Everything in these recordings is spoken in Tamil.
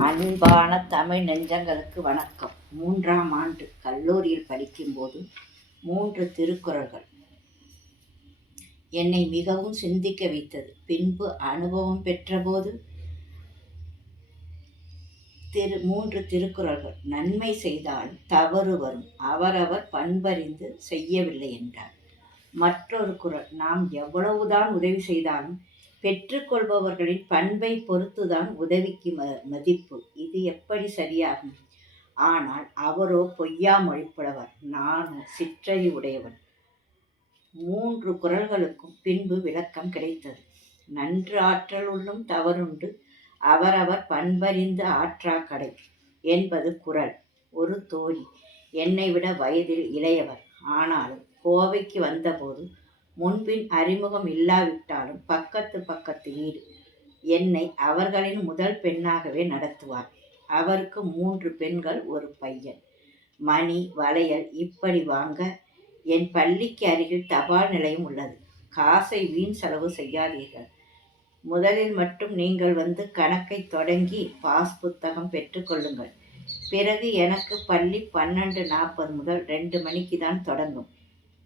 அன்பான தமிழ் நெஞ்சங்களுக்கு வணக்கம். மூன்றாம் ஆண்டு கல்லூரியில் படிக்கும்போது மூன்று திருக்குறள்கள். என்னை மிகவும் சிந்திக்க வைத்தது. பின்பு அனுபவம் பெற்றபோது திரு மூன்று திருக்குறள்கள். நன்மை செய்தால் தவறு வரும். அவரவர் பண்பறிந்து செய்யவில்லை என்றார். மற்றொரு குரல். நாம் எவ்வளவுதான் உதவி செய்தாலும் பெற்றுக்கொள்பவர்களின் பண்பை பொறுத்துதான் உதவிக்கு ம மதிப்பு. இது எப்படி சரியாகும்? ஆனால் அவரோ பொய்யா மொழிப்படவர் நானோ சிற்றறி உடையவன். மூன்று குரல்களுக்கும் பின்பு விளக்கம் கிடைத்தது. நன்று ஆற்றல் உள்ளும் தவறுண்டு அவரவர் பண்பறிந்து ஆற்றா கடை என்பது குரல். ஒரு தோழி என்னை விட வயதில் இளையவர். ஆனாலும் கோவைக்கு வந்தபோது முன்பின் அறிமுகம் இல்லாவிட்டாலும் பக்கத்து பக்கத்து வீடு. என்னை அவர்களின் முதல் பெண்ணாகவே நடத்துவார். அவருக்கு மூன்று பெண்கள் ஒரு பையன். மணி வளையல் இப்படி வாங்க என் பள்ளிக்கு அருகில் தபால் நிலையம் உள்ளது. காசை வீண் செலவு செய்யாதீர்கள். முதலில் மட்டும் நீங்கள் வந்து கணக்கை தொடங்கி பாஸ் புத்தகம் பெற்றுக்கொள்ளுங்கள் பிறகு எனக்கு பள்ளி பன்னெண்டு நாற்பது முதல் ரெண்டு மணிக்கு தான் தொடங்கும்.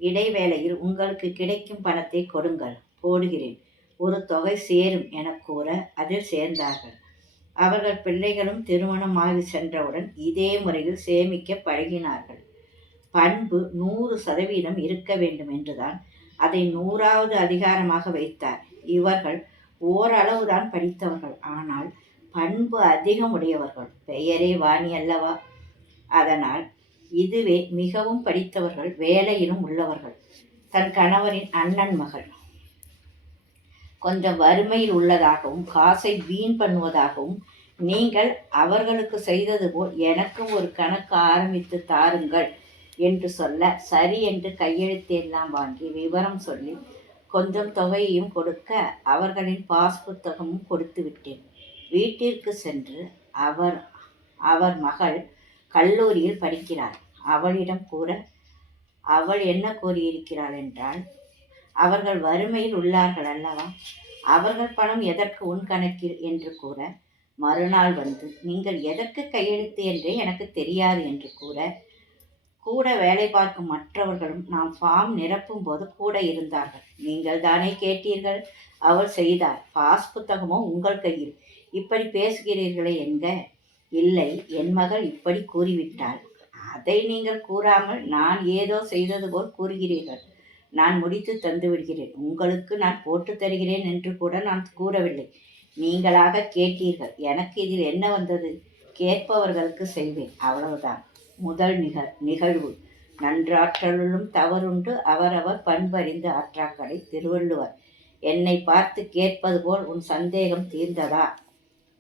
இடைவேளையில் உங்களுக்கு கிடைக்கும் பணத்தை கொடுங்கள் போடுகிறேன். ஒரு தொகை சேரும் என கூற அதில் சேர்ந்தார்கள். அவர்கள் பிள்ளைகளும் திருமணமாகி சென்றவுடன் இதே முறையில் சேமிக்க பழகினார்கள் பண்பு நூறு சதவீதம் இருக்க வேண்டும் என்றுதான் அதை நூறாவது அதிகாரமாக வைத்தார். இவர்கள் ஓரளவுதான் படித்தவர்கள் ஆனால் பண்பு அதிகம் உடையவர்கள். பெயரே வாணி அல்லவா? அதனால் இதுவே மிகவும் படித்தவர்கள் வேலையிலும் உள்ளவர்கள். தன் கணவரின் அண்ணன் மகள். கொஞ்சம் வறுமையில் உள்ளதாகவும் காசை வீண் பண்ணுவதாகவும் நீங்கள் அவர்களுக்கு செய்தது போல் எனக்கும் ஒரு கணக்கு ஆரம்பித்து தாருங்கள் என்று சொல்ல சரி என்று கையெழுத்தெல்லாம் வாங்கி விவரம் சொல்லி கொஞ்சம் தொகையையும் கொடுக்க அவர்களின் பாஸ் புத்தகமும் கொடுத்து விட்டேன் வீட்டிற்கு சென்று அவர் அவர் மகள் கல்லூரியில் படிக்கிறாள் அவளிடம் கூற அவள் என்ன கூறியிருக்கிறாள் என்றால் அவர்கள் வறுமையில் உள்ளார்கள் அல்லவா? அவர்கள் பணம் எதற்கு உன் கணக்கில் என்று கூற மறுநாள் வந்து நீங்கள் எதற்கு கையெழுத்து என்றே எனக்கு தெரியாது என்று கூற கூட வேலை பார்க்கும் மற்றவர்களும் நாம் ஃபார்ம் நிரப்பும் போது கூட இருந்தார்கள். நீங்கள் தானே கேட்டீர்கள்? அவள் செய்தார். பாஸ் புத்தகமோ உங்கள் கையில். இப்படி பேசுகிறீர்களே என்க. இல்லை என் மகள் இப்படி கூறிவிட்டாள். அதை நீங்கள் கூறாமல் நான் ஏதோ செய்தது போல் கூறுகிறீர்கள். நான் முடித்து தந்து விடுகிறேன். உங்களுக்கு நான் போட்டு தருகிறேன் என்று கூட நான் கூறவில்லை. நீங்களாக கேட்டீர்கள். எனக்கு இதில் என்ன வந்தது? கேட்பவர்களுக்கு செய்வேன். அவ்வளவுதான். முதல் நிகழ் நிகழ்வு. நன்றாற்றலும் தவறுண்டு அவரவர் பண்பறிந்து ஆற்றாக்கடை திருவள்ளுவர். என்னை பார்த்து கேட்பது போல் உன் சந்தேகம் தீர்ந்ததா?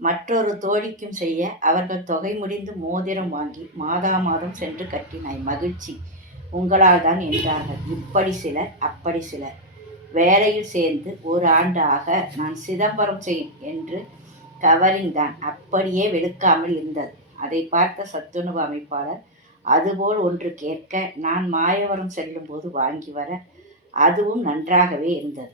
மற்றொரு தோழிக்கும் செய்ய அவர்கள் தொகை முடிந்து மோதிரம் வாங்கி மாதா மாதம் சென்று கட்டினாய். மகிழ்ச்சி. உங்களால் தான் என்றார்கள். இப்படி சிலர் அப்படி சிலர். வேலையில் சேர்ந்து ஒரு ஆண்டாக நான் சிதம்பரம் செய்யும் என்று கவரிங் தான் அப்படியே வெளுக்காமல் இருந்தது. அதை பார்த்த சத்துணவு அமைப்பாளர் அதுபோல் ஒன்று கேட்க நான் மாயவரம் செல்லும்போது வாங்கி வர அதுவும் நன்றாகவே இருந்தது.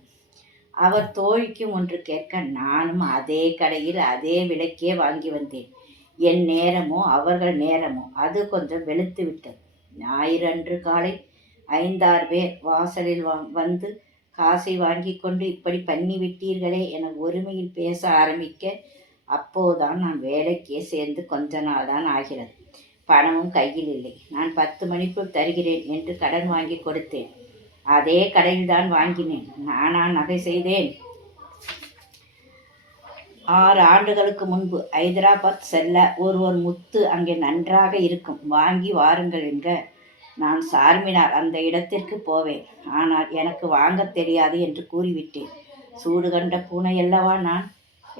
அவர் தோழிக்கும் ஒன்று கேட்க நானும் அதே கடையில் அதே விலைக்கே வாங்கி வந்தேன். என் நேரமோ அவர்கள் நேரமோ அது கொஞ்சம் வெளுத்து விட்டது. ஞாயிறன்று காலை ஐந்தாறு பேர் வாசலில் வந்து காசை வாங்கி கொண்டு இப்படி பண்ணி விட்டீர்களே என ஒருமையில் பேச ஆரம்பிக்க அப்போதுதான் நான் வேலைக்கே சேர்ந்து கொஞ்ச நாள் தான் ஆகிறது. பணமும் கையில் இல்லை. நான் பத்து மணிக்குள் தருகிறேன் என்று கடன் வாங்கி கொடுத்தேன். அதே கடையில் தான் வாங்கினேன். நானா நகை செய்தேன். ஆறு ஆண்டுகளுக்கு முன்பு ஐதராபாத் செல்ல ஒருவர் முத்து அங்கே நன்றாக இருக்கும். வாங்கி வாருங்கள் என்க நான் சார்மினார் அந்த இடத்திற்கு போவேன். ஆனால் எனக்கு வாங்க தெரியாது என்று கூறிவிட்டேன். சூடு கண்ட பூனை அல்லவா நான்?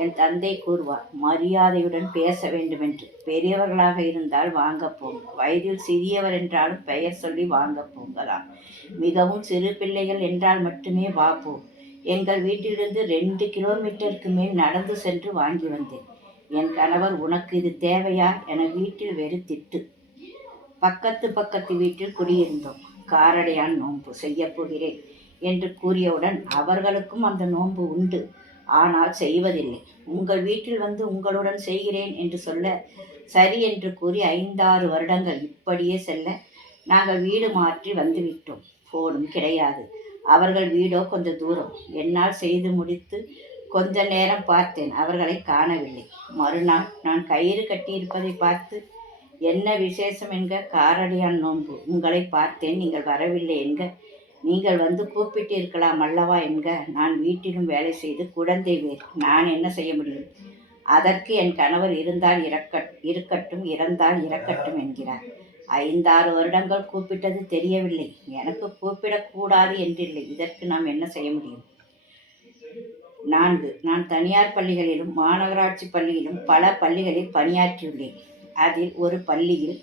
என் தந்தை கூறுவார் மரியாதையுடன் பேச வேண்டுமென்று. பெரியவர்களாக இருந்தால் வாங்க போங்க வயதில் சிறியவர் என்றாலும் பெயர் சொல்லி வாங்க போங்கலாம் மிகவும் சிறு பிள்ளைகள் என்றால் மட்டுமே வாப்போம் எங்கள் வீட்டிலிருந்து ரெண்டு கிலோமீட்டருக்கு மேல் நடந்து சென்று வாங்கி வந்தேன். என் கணவர் உனக்கு இது தேவையா என வீட்டில் வெறு திட்டு. பக்கத்து பக்கத்து வீட்டில் குடியிருந்தோம். காரடையான் நோன்பு செய்யப்போகிறேன் என்று கூறியவுடன் அவர்களுக்கும் அந்த நோன்பு உண்டு. ஆனால் செய்வதில்லை. உங்கள் வீட்டில் வந்து உங்களுடன் செய்கிறேன் என்று சொல்ல சரி என்று கூறி ஐந்தாறு வருடங்கள் இப்படியே செல்ல நாங்கள் வீடு மாற்றி வந்துவிட்டோம். ஃபோனும் கிடையாது. அவர்கள் வீடோ கொஞ்சம் தூரம். என்னால் செய்து முடித்து கொஞ்ச நேரம் பார்த்தேன். அவர்களை காணவில்லை. மறுநாள் நான் கயிறு கட்டியிருப்பதை பார்த்து என்ன விசேஷம் என்க? காரடியான் நோன்பு. உங்களை பார்த்தேன். நீங்கள் வரவில்லை என்க. நீங்கள் வந்து கூப்பிட்டு இருக்கலாம் அல்லவா என்க. நான் வீட்டிலும் வேலை செய்து குழந்தை வேறு நான் என்ன செய்ய முடியும்? அதற்கு என் கணவர் இருந்தால் இறக்க இருக்கட்டும் இறந்தால் இறக்கட்டும் என்கிறார். ஐந்தாறு வருடங்கள் கூப்பிட்டது தெரியவில்லை. எனக்கு கூப்பிடக்கூடாது என்றில்லை. இதற்கு நாம் என்ன செய்ய முடியும்? நான்கு நான் தனியார் பள்ளிகளிலும் மாநகராட்சி பள்ளியிலும் பல பள்ளிகளில் பணியாற்றியுள்ளேன். அதில் ஒரு பள்ளியில்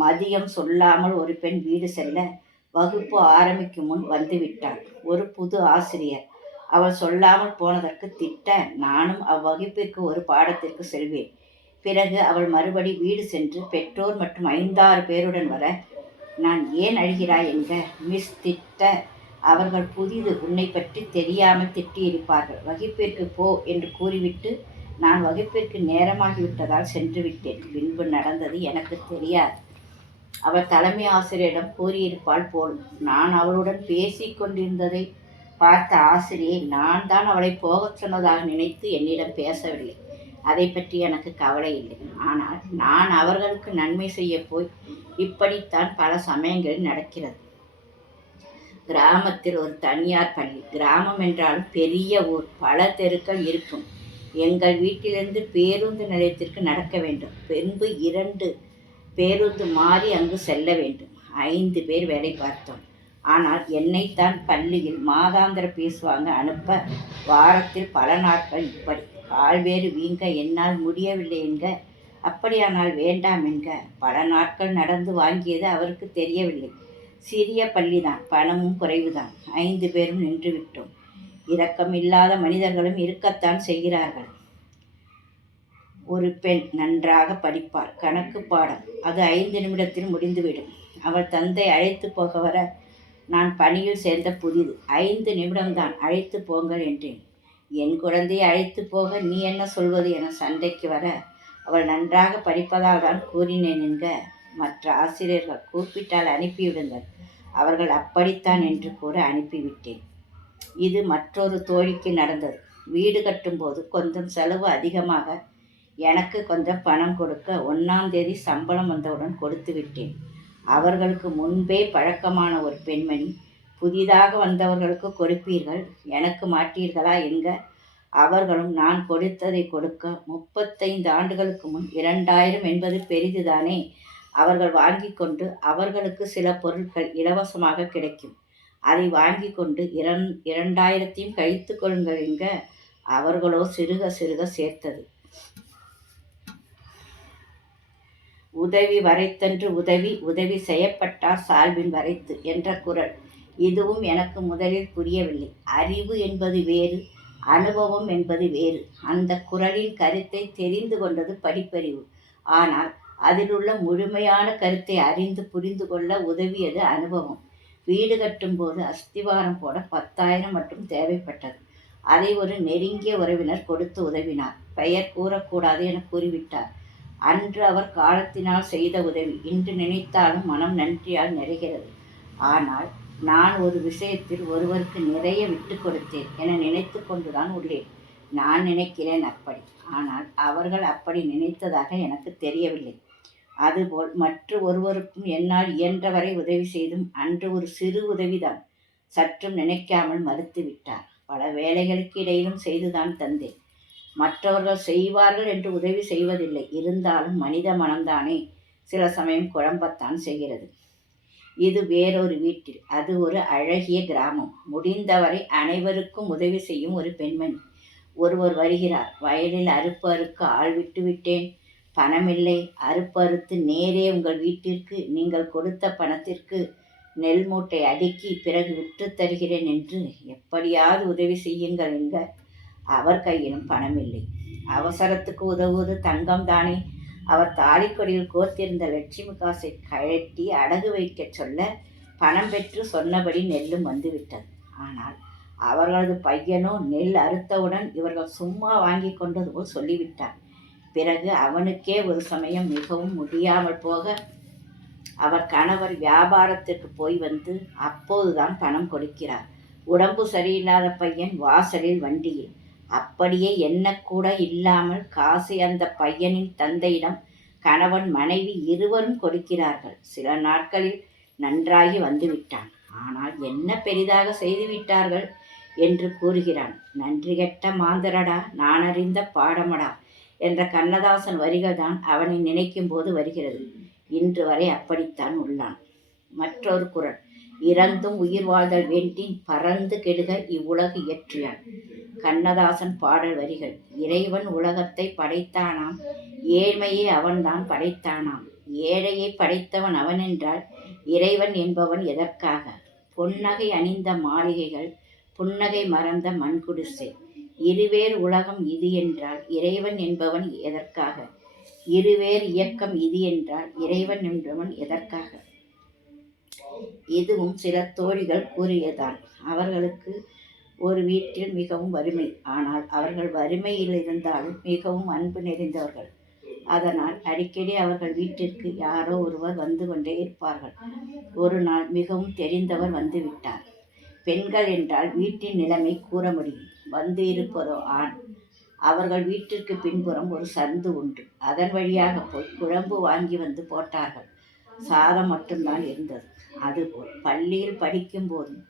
மதியம் சொல்லாமல் ஒரு பெண் வீடு செல்ல வகுப்பு ஆரம்பிக்கும் முன் வந்துவிட்டாள் ஒரு புது ஆசிரியர். அவள் சொல்லாமல் போனதற்கு திட்ட நானும் அவ்வகுப்பிற்கு ஒரு பாடத்திற்கு செல்வேன். பிறகு அவள் மறுபடி வீடு சென்று பெற்றோர் மற்றும் ஐந்தாறு பேருடன் வர நான் ஏன் அழுகிறாய்? என்க மிஸ் திட்ட அவர்கள் புதிது உன்னை பற்றி தெரியாமல் திட்டியிருப்பார்கள். வகுப்பிற்கு போ என்று கூறிவிட்டு நான் வகுப்பிற்கு நேரமாகிவிட்டதால் சென்று விட்டேன். பின்பு நடந்தது எனக்கு தெரியாது. அவள் தலைமை ஆசிரியரிடம் கூறியிருப்பாள் போல் நான் அவளுடன் பேசி கொண்டிருந்ததை பார்த்த ஆசிரியை நான் தான் அவளை போகச் சொன்னதாக நினைத்து என்னிடம் பேசவில்லை. அதை பற்றி எனக்கு கவலை இல்லை. ஆனால் நான் அவர்களுக்கு நன்மை செய்ய போய் இப்படித்தான் பல சமயங்களில் நடக்கிறது. கிராமத்தில் ஒரு தனியார் பள்ளி. கிராமம் என்றாலும் பெரிய ஊர். பல தெருக்கள் இருக்கும். எங்கள் வீட்டிலிருந்து பேருந்து நிலையத்திற்கு நடக்க வேண்டும். பின்பு இரண்டு பேருந்து மாறி அங்கு செல்ல வேண்டும். ஐந்து பேர் வேலை பார்த்தோம். ஆனால் என்னைத்தான் பள்ளியில் மாதாந்திர பேசுவாங்க அனுப்ப வாரத்தில் பல நாட்கள் இப்படி. கால்வேறு வீங்க என்னால் முடியவில்லை என்க. அப்படியானால் வேண்டாம் என்க. பல நாட்கள் நடந்து வாங்கியது அவருக்கு தெரியவில்லை. சிறிய பள்ளிதான் பணமும் குறைவுதான். ஐந்து பேரும் நின்று விட்டோம். இரக்கம் இல்லாத மனிதர்களும் இருக்கத்தான் செய்கிறார்கள். ஒரு பெண் நன்றாக படிப்பாள். கணக்கு பாடம். அது ஐந்து நிமிடத்தில் முடிந்துவிடும். அவள் தந்தை அழைத்து போக வர நான் பணியில் சேர்ந்த புதிது. ஐந்து நிமிடம்தான். அழைத்து போங்கள் என்றேன். என் குழந்தையை அழைத்து போக நீ என்ன சொல்வது என சண்டைக்கு வர அவள் நன்றாக படிப்பதால் தான் கூறினேன் என்க மற்ற ஆசிரியர்கள் கூப்பிட்டால் அனுப்பிவிடுங்கள். அவர்கள் அப்படித்தான் என்று கூற அனுப்பிவிட்டேன். இது மற்றொரு தோழிக்கு நடந்தது. வீடு கட்டும்போது கொஞ்சம் செலவு அதிகமாக எனக்கு கொஞ்சம் பணம் கொடுக்க ஒன்றாம் தேதி சம்பளம் வந்தவுடன் கொடுத்து விட்டேன். அவர்களுக்கு முன்பே பழக்கமான ஒரு பெண்மணி. புதிதாக வந்தவர்களுக்கு கொடுப்பீர்கள். எனக்கு மாட்டீர்களா என்க? அவர்களும் நான் கொடுத்ததை கொடுக்க முப்பத்தைந்து ஆண்டுகளுக்கு முன் இரண்டாயிரம் என்பது பெரிதுதானே? அவர்கள் வாங்கி கொண்டு அவர்களுக்கு சில பொருட்கள் இலவசமாக கிடைக்கும். அதை வாங்கி கொண்டு இரண் இரண்டாயிரத்தையும் கழித்து கொள்ளுங்கள் என்க? அவர்களோ சிறுக சிறுக சேர்த்தது. உதவி வரைத்தன்று உதவி உதவி செய்யப்பட்டார் சால்வின் வரைத்து என்ற குரல். இதுவும் எனக்கு முதலில் புரியவில்லை. அறிவு என்பது வேறு அனுபவம் என்பது வேறு. அந்த குரலின் கருத்தை தெரிந்து கொண்டது படிப்பறிவு. ஆனால் அதிலுள்ள முழுமையான கருத்தை அறிந்து புரிந்து கொள்ள உதவியது அனுபவம். வீடு கட்டும்போது அஸ்திவாரம் போட பத்தாயிரம் மட்டும் தேவைப்பட்டது. அதை ஒரு நெருங்கிய உறவினர் கொடுத்து உதவினார். பெயர் கூறக்கூடாது என கூறிவிட்டார். அன்று அவர் காலத்தினால் செய்த உதவி. இன்று நினைத்தாலும் மனம் நன்றியால் நிறைகிறது. ஆனால் நான் ஒரு விஷயத்தில் ஒருவருக்கு நிறைய விட்டு கொடுத்தேன் என நினைத்து கொண்டுதான் உள்ளேன். நான் நினைக்கிறேன் அப்படி. ஆனால் அவர்கள் அப்படி நினைத்ததாக எனக்கு தெரியவில்லை. அதுபோல் மற்ற ஒருவருக்கும் என்னால் இயன்றவரை உதவி செய்தும் அன்று ஒரு சிறு உதவிதான் சற்றும் நினைக்காமல் மறுத்துவிட்டார். பல வேலைகளுக்கு இடையிலும் செய்துதான் தந்தேன். மற்றவர்கள் செய்வார்கள் என்று உதவி செய்வதில்லை. இருந்தாலும் மனித மனம்தானே? சில சமயம் குழம்பத்தான் செய்கிறது. இது வேறொரு வீட்டில். அது ஒரு அழகிய கிராமம். முடிந்தவரை அனைவருக்கும் உதவி செய்யும் ஒரு பெண்மணி. ஒருவர் வருகிறார். வயலில் அறுப்பு அறுக்க ஆள் விட்டு விட்டேன். பணமில்லை. அறுப்பு அறுத்து நேரே உங்கள் வீட்டிற்கு நீங்கள் கொடுத்த பணத்திற்கு நெல் மூட்டை அடுக்கி பிறகு விற்று தருகிறேன் என்று எப்படியாவது உதவி செய்யுங்கள் என்க அவர் கையிலும் பணமில்லை. அவசரத்துக்கு உதவுவது தங்கம் தானே அவர் தாலிக்கொடியில் கோர்த்திருந்த லட்சுமி காசை கழட்டி அடகு வைக்கச் சொல்ல பணம் பெற்று சொன்னபடி நெல்லும் வந்துவிட்டது. ஆனால் அவர்களது பையனோ நெல் அறுத்தவுடன் இவர்கள் சும்மா வாங்கி கொண்டது போல் சொல்லிவிட்டார். பிறகு அவனுக்கே ஒரு சமயம் மிகவும் முடியாமல் போக அவர் கணவர் வியாபாரத்திற்கு போய் வந்து அப்போதுதான் பணம் கொடுக்கிறார். உடம்பு சரியில்லாத பையன் வாசலில் வண்டியில். அப்படியே எண்ணக்கூட இல்லாமல் காசை அந்த பையனின் தந்தையிடம் கணவன் மனைவி இருவரும் கொடுக்கிறார்கள். சில நாட்களில் நன்றாகி வந்துவிட்டான். ஆனால் என்ன பெரிதாக செய்துவிட்டார்கள் என்று கூறுகிறான். நன்றி கெட்ட மாந்தரடா நான் அறிந்த பாடமடா என்ற கண்ணதாசன் வரிகள் தான் அவனை நினைக்கும் போது வருகிறது. இன்று வரை அப்படித்தான் உள்ளான். மற்றொரு குரல் இறந்தும் உயிர் வாழ்தல் வேண்டி பறந்து கெடுக இவ்வுலகு இயற்றியான். கண்ணதாசன் பாடல் வரிகள். இறைவன் உலகத்தை படைத்தானாம். ஏழ்மையை அவன்தான் படைத்தானாம். ஏழையை படைத்தவன் அவன் என்றால் இறைவன் என்பவன் எதற்காக? பொன்னகை அணிந்த மாளிகைகள் புன்னகை மறந்த மண்குடிசை. இருவேர் உலகம் இது என்றால் இறைவன் என்பவன் எதற்காக? இருவேர் இயக்கம் இது என்றால் இறைவன் என்பவன் எதற்காக? இதுவும் சில தோழிகள் கூறியதான் அவர்களுக்கு ஒரு வீட்டில் மிகவும் வறுமை. ஆனால் அவர்கள் வறுமையில் இருந்தாலும் மிகவும் அன்பு நிறைந்தவர்கள். அதனால் அடிக்கடி அவர்கள் வீட்டிற்கு யாரோ ஒருவர் வந்து கொண்டே இருப்பார்கள். ஒரு நாள் மிகவும் தெரிந்தவர் வந்து விட்டார். பெண்கள் என்றால் வீட்டின் நிலைமை கூற முடியும். வந்து இருப்பதோ ஆண். அவர்கள் வீட்டிற்கு பின்புறம் ஒரு சந்து உண்டு. அதன் வழியாக போய் குழம்பு வாங்கி வந்து போட்டார்கள். சாதம் மட்டும்தான் இருந்தது. அதுபோல் பள்ளியில் படிக்கும் போதும்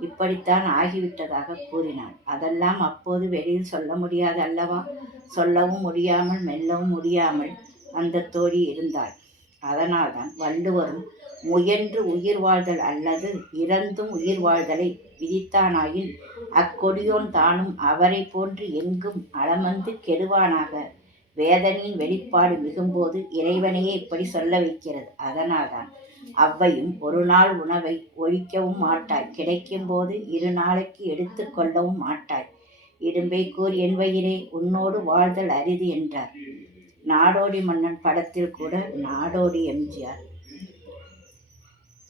இப்படித்தான் ஆகிவிட்டதாக கூறினான் அதெல்லாம் அப்போது வெளியில் சொல்ல முடியாது அல்லவா? சொல்லவும் முடியாமல் மெல்லவும் முடியாமல் அந்த தோழி இருந்தாள். அதனால்தான் வள்ளுவரும் முயன்று உயிர் வாழ்தல் அல்லது இறந்தும் உயிர் வாழ்தலை விதித்தானாயின் அக்கொடியோன் தானும் அவரை போன்று எங்கும் அளமந்து கெடுவானாக. வேதனையின் வெளிப்பாடு மிகும்போது இறைவனையே இப்படி சொல்ல வைக்கிறது. அதனால்தான் அவ்வையும் ஒரு நாள் உணவை ஒழிக்கவும் மாட்டாய். கிடைக்கும்போது இரு நாளைக்கு எடுத்து கொள்ளவும் மாட்டாய். இடும்பை கூர் என் வயிறே உன்னோடு வாழ்தல் அரிது என்றார். நாடோடி மன்னன் படத்தில் கூட நாடோடி எம்ஜிஆர்.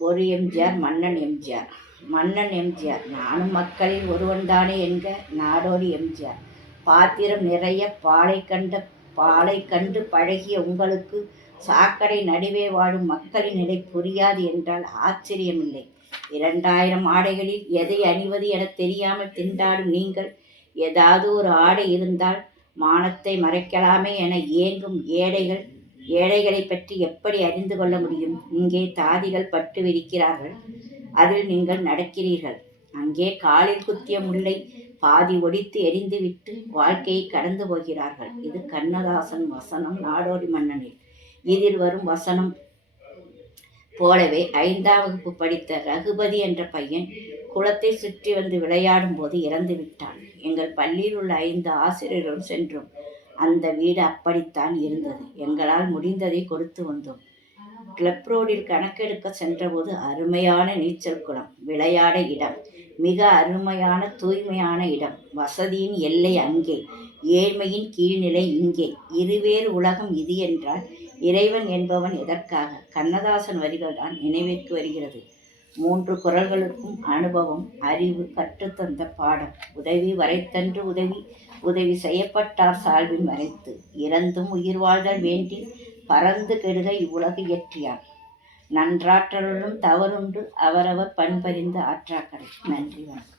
ஒரு எம்ஜிஆர் மன்னன் எம்ஜிஆர். மன்னன் எம்ஜிஆர். நானும் மக்களில் ஒருவன்தானே என்க நாடோடி எம்ஜிஆர். பாத்திரம் நிறைய பாலை கண்ட பாலை கண்டு பழகிய உங்களுக்கு சாக்கடை நடுவே வாழும் மக்களின் நிலை புரியாது என்றால் ஆச்சரியமில்லை. இரண்டாயிரம் ஆடைகளில் எதை அணிவது என தெரியாமல் திண்டாடும் நீங்கள் ஏதாவது ஒரு ஆடை இருந்தால் மானத்தை மறைக்கலாமே என ஏங்கும் ஏழைகள் ஏழைகளை பற்றி எப்படி அறிந்து கொள்ள முடியும்? இங்கே தாதிகள் பட்டு விரிக்கிறார்கள். அதில் நீங்கள் நடக்கிறீர்கள். அங்கே காலில் குத்திய முல்லை பாதி ஒடித்து எரிந்துவிட்டு வாழ்க்கையை கடந்து போகிறார்கள். இது கண்ணதாசன் வசனம் நாடோடி மன்னனில். இதில் வரும் வசனம் போலவே ஐந்தாம் வகுப்பு படித்த ரகுபதி என்ற பையன் குளத்தை சுற்றி வந்து விளையாடும் போது இறந்து விட்டான். எங்கள் பள்ளியில் உள்ள ஐந்து ஆசிரியர்களும் சென்றோம். அந்த வீடு அப்படித்தான் இருந்தது. எங்களால் முடிந்ததை கொடுத்து வந்தோம். கிளப் ரோடில் கணக்கெடுக்க சென்றபோது அருமையான நீச்சல் குளம் விளையாட இடம் மிக அருமையான தூய்மையான இடம் வசதியின் எல்லை அங்கே. ஏழ்மையின் கீழ்நிலை இங்கே. இருவேறு உலகம் இது என்றால் இறைவன் என்பவன் எதற்காக? கண்ணதாசன் வரிகள் தான் நினைவிற்கு வருகிறது. மூன்று குரல்களுக்கும் அனுபவம் அறிவு கற்றுத்தந்த பாடம். உதவி வரைத்தன்று உதவி உதவி செய்யப்பட்டார் சால்வின் வரைத்து இறந்தும் உயிர் வாழ்தல் வேண்டி பறந்து கெடுக இவ்வுலகு இயற்றியார். நன்றாற்றலும் தவறுண்டு அவரவர் பண்பறிந்த ஆற்றாக்கரை நன்றி வணக்கம்.